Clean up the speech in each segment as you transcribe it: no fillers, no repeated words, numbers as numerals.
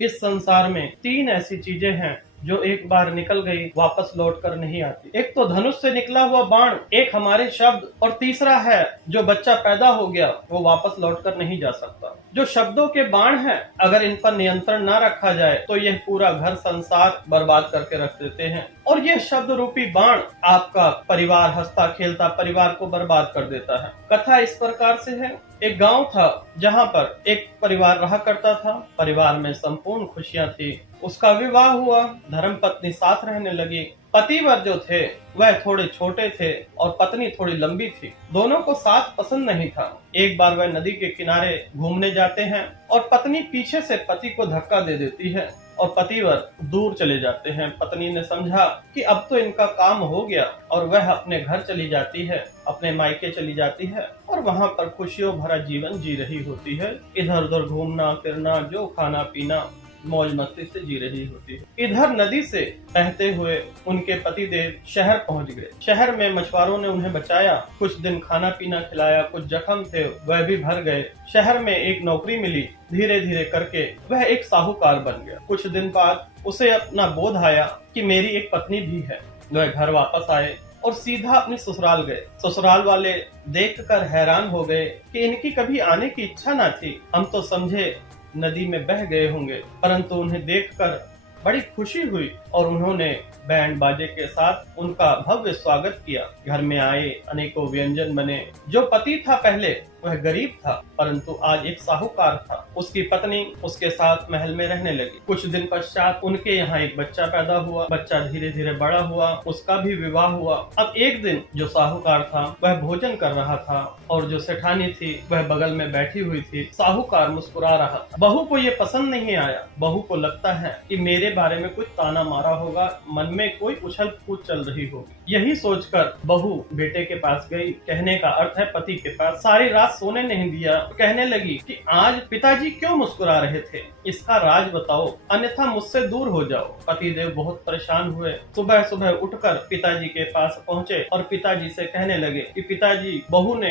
इस संसार में 3 ऐसी चीजें हैं जो एक बार निकल गई वापस लौट कर नहीं आती। एक तो धनुष से निकला हुआ बाण, एक हमारे शब्द, और तीसरा है जो बच्चा पैदा हो गया वो वापस लौट कर नहीं जा सकता। जो शब्दों के बाण हैं, अगर इन पर नियंत्रण न रखा जाए तो यह पूरा घर संसार बर्बाद करके रख देते हैं। और यह शब्द रूपी बाण आपका परिवार, हंसता खेलता परिवार को बर्बाद कर देता है। कथा इस प्रकार से है। एक गांव था जहां पर एक परिवार रहा करता था। परिवार में संपूर्ण खुशियां थी। उसका विवाह हुआ, धर्म पत्नी साथ रहने लगी। पतिवर जो थे वह थोड़े छोटे थे और पत्नी थोड़ी लंबी थी। दोनों को साथ पसंद नहीं था। एक बार वह नदी के किनारे घूमने जाते हैं और पत्नी पीछे से पति को धक्का दे देती है और पतिवर दूर चले जाते हैं। पत्नी ने समझा कि अब तो इनका काम हो गया और वह अपने घर चली जाती है, अपने मायके चली जाती है और वहां पर खुशियों भरा जीवन जी रही होती है। इधर उधर घूमना फिरना, जो खाना पीना, मौज मस्ती से जी रही होती है। इधर नदी से बहते हुए उनके पतिदेव शहर पहुंच गए। शहर में मछुआरों ने उन्हें बचाया, कुछ दिन खाना पीना खिलाया, कुछ जख्म थे वह भी भर गए। शहर में एक नौकरी मिली। धीरे धीरे करके वह एक साहूकार बन गया। कुछ दिन बाद उसे अपना बोध आया कि मेरी एक पत्नी भी है। वह घर वापस आए और सीधा अपने ससुराल गए। ससुराल वाले देखकर हैरान हो गए कि इनकी कभी आने की इच्छा न थी। हम तो समझे नदी में बह गए होंगे, परंतु उन्हें देखकर बड़ी खुशी हुई और उन्होंने बैंड बाजे के साथ उनका भव्य स्वागत किया। घर में आए, अनेकों व्यंजन बने। जो पति था पहले वह गरीब था, परंतु आज एक साहूकार था। उसकी पत्नी उसके साथ महल में रहने लगी। कुछ दिन पश्चात उनके यहाँ एक बच्चा पैदा हुआ। बच्चा धीरे धीरे बड़ा हुआ, उसका भी विवाह हुआ। अब एक दिन जो साहूकार था वह भोजन कर रहा था और जो सेठानी थी वह बगल में बैठी हुई थी। साहूकार मुस्कुरा रहा था। बहू को ये पसंद नहीं आया। बहू को लगता है कि मेरे बारे में कुछ ताना मारा होगा, मन में कोई उछल कूद चल रही होगी। यही सोचकर बहू बेटे के पास गई, कहने का अर्थ है पति के पास। सारी रात सोने नहीं दिया। कहने लगी कि आज पिताजी क्यों मुस्कुरा रहे थे, इसका राज बताओ, अन्यथा मुझसे दूर हो जाओ। पतिदेव बहुत परेशान हुए। सुबह सुबह उठकर पिताजी के पास पहुँचे और पिताजी से कहने लगे कि पिताजी,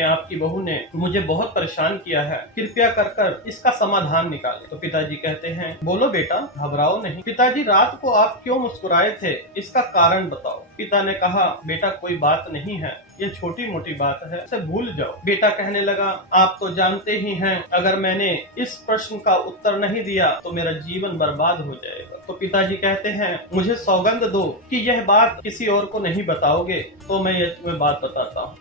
आपकी बहू ने मुझे बहुत परेशान किया है, कृपया कर इसका समाधान निकालें। तो पिताजी कहते हैं, बोलो बेटा, घबराओ नहीं। पिताजी, रात को आप क्यों मुस्कुराए थे, इसका कारण बताओ। पिता ने कहा, बेटा कोई बात नहीं है, ये छोटी मोटी बात है, इसे भूल जाओ। बेटा कहने लगा, आप तो जानते ही हैं, अगर मैंने इस प्रश्न का उत्तर नहीं दिया तो मेरा जीवन बर्बाद हो जाएगा। तो पिताजी कहते हैं, मुझे सौगंध दो कि यह बात किसी और को नहीं बताओगे। तो मैं ये तुम्हें बात बताता हूँ।